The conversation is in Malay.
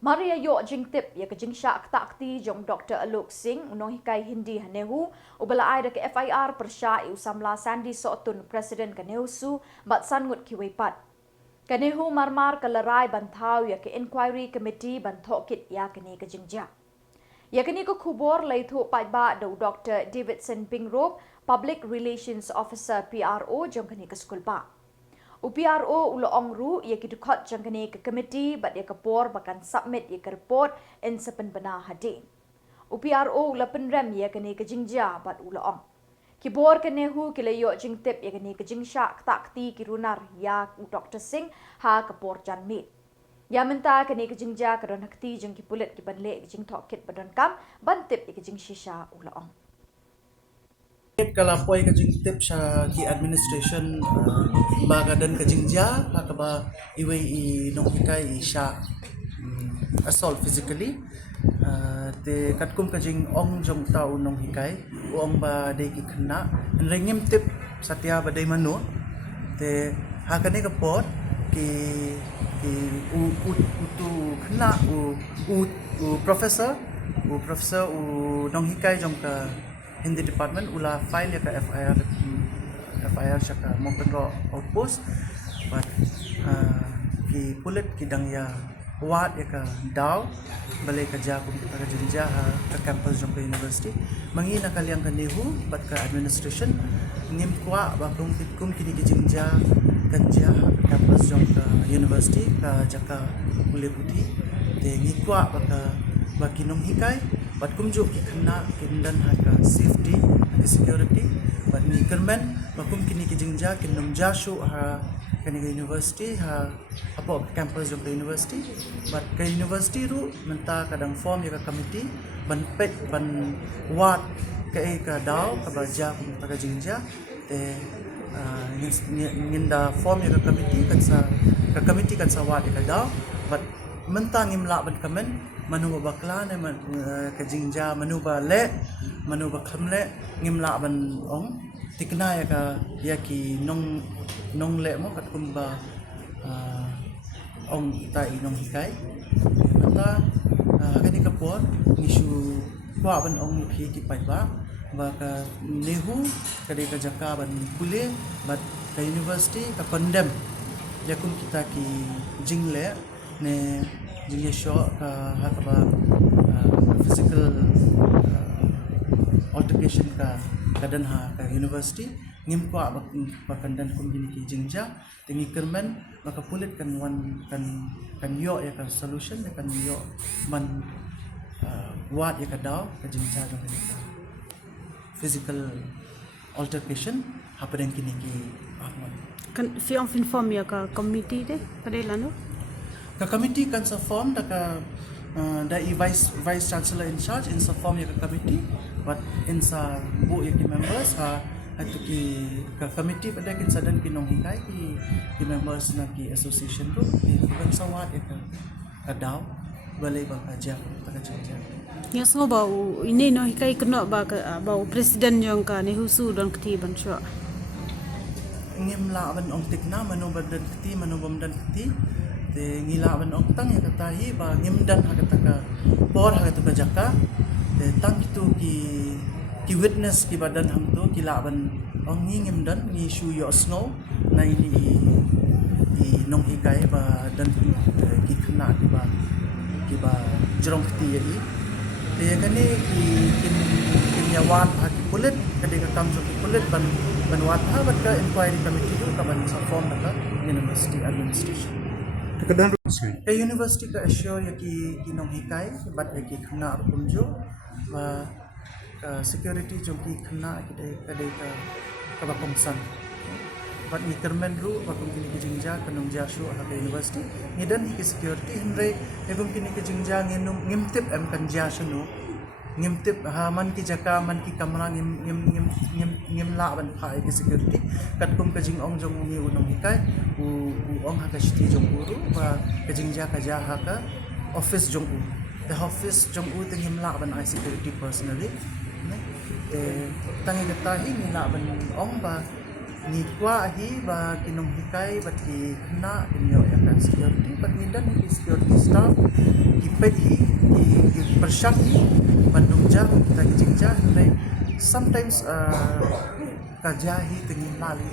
Maria yo jingtip ya kajing syak takti jong Dr. Alok Singh unong hikai Hindi hanehu ubala ai da ke FIR persya usamla Sandy Sotun Presiden kanehu su bat sangut kiwepat. Kanehu marmar kalarai bantau ya ke Inquiry Committee banthokit ya kene kajingja. Ya kene ko khubor laithu paiba do Dr. Davidson Pingrop Public Relations Officer PRO jong kene ke skul ba. UPRO ulo ongru ia kidukot jangkane ke committee bat ia kapor bakan submit ia ke report in sepen bena hadi. UPRO ulo penrem ia kene ke jingja bat ulo ong. Kibor kene hu kilayo jingtip ia kene ke jingsha takti kirunar ya Dr. Singh ha kapor janmit. Ya menta kene ke jingja kadon hakti jeng kipulit ki banle jing thokit badon kam bantip ia ke jing shisha ulo ong. Kalapoi kajing tip sa ki administration baga dan kajing ja hakaba iwe I nong hikai I sha assault physically te katkum kajing ong jong tau nong hikai ong ba de ki khna rengim tip satya ba dei manu te hakane ka pot ki tu khna professor nong hikai jong ka Hindi department ula file ya ka FIR siya ka Mopenro outpost but ki pulit kidang ya wat ya ka daw balay ka jakum ka jinja ka campus jong ka university mangina kalyang kanihu but ka administration ngim kwa ba kum kini ki jinja kanja ka campus jong ka university ka jaka ule puti te ngikwa ba kinong hikai but kumjo ki khna kindan haka safety security but ni kermen makum kini ki jingja kinum jashu ha kani university ha apo campus of the university but ka university ru menta kadang form ya ka committee ban pet ban wat ka daw ka baja kum ta jingja te nginda form ya ka committee kan sa wat ka daw but menta ngimla ban kamen manu bakla ne ka jingja manu ba le manu ba khamle ngimla ban ong tikna ya ka ya ki nong le mo kat kumba ong tai nong hikai mata kani ka por nisu kwa ban ong phi ki pai ba ka nehu kade ka jaka ban kule but ka university ka condemn yakum kita ki jingle ne jingye show ka hakaba physical altercation ka kadan ha ka university ngim kwa bakandan kum gini ki jingja tingi kermen maka pulit kan kan yo ya ka solution ya kan yo man wat ya ka daw ka jingja ka physical altercation happen kini ki ahmad kan fiong inform ya ka committee de kadela no ka committee kan sa form da ka da vice chancellor in charge in sa form ya ka committee but in sa bu ya ki members ha atu ki ka committee pada kin sadan kinong hikai ki members na ki association ro ki kan sa wat ya ka daw balay ba ka ja ta ka ja ya so ba ini no hikai kena ba presiden jong ka ne husu don kti ban sho ngim la ban ong tikna manu badan kti manu bamdan kti te ngilaban ong tang ya katahi ba ngimdan ha kataka por ha kataka jaka te tang itu ki witness ki badan ham tu ki laban ong ngimdan ni shu yo snow na ini i nong hikai ba dan ki khna ki ba jrong kti ya i te kani kin yawan ha ki pulit kadi ka kam ki pulit ban wat ha bat ka inquiry committee ka ban sa form ka university administration ka university ka assure ya ki kinong hikai bat ya ki khna rumjo ba security jo ki khna kade ka ba komsan bat ni termen ru ba kum kini kijingja kanong jashu ha ka university nidan ki security hinre egum kini kijingja ngimtip am kan jashu no ngimtip ha man ki jaka man ki kamra ngim la ban pha ki security kat kum ka jing ong jong ni unong hikai u ong ha ka shti jong uru ba ka jing ja ka ja ha ka office jong u the office jong u te ngim la ban I security personally te tangi ta hi ni la ban ong ba ni kwa hi ba kinong hikai bat ki na inyo ya kan security but ni dan ki security staff ki pet hi persyak hi manungja kita kijingja sometimes kajahi tengin lali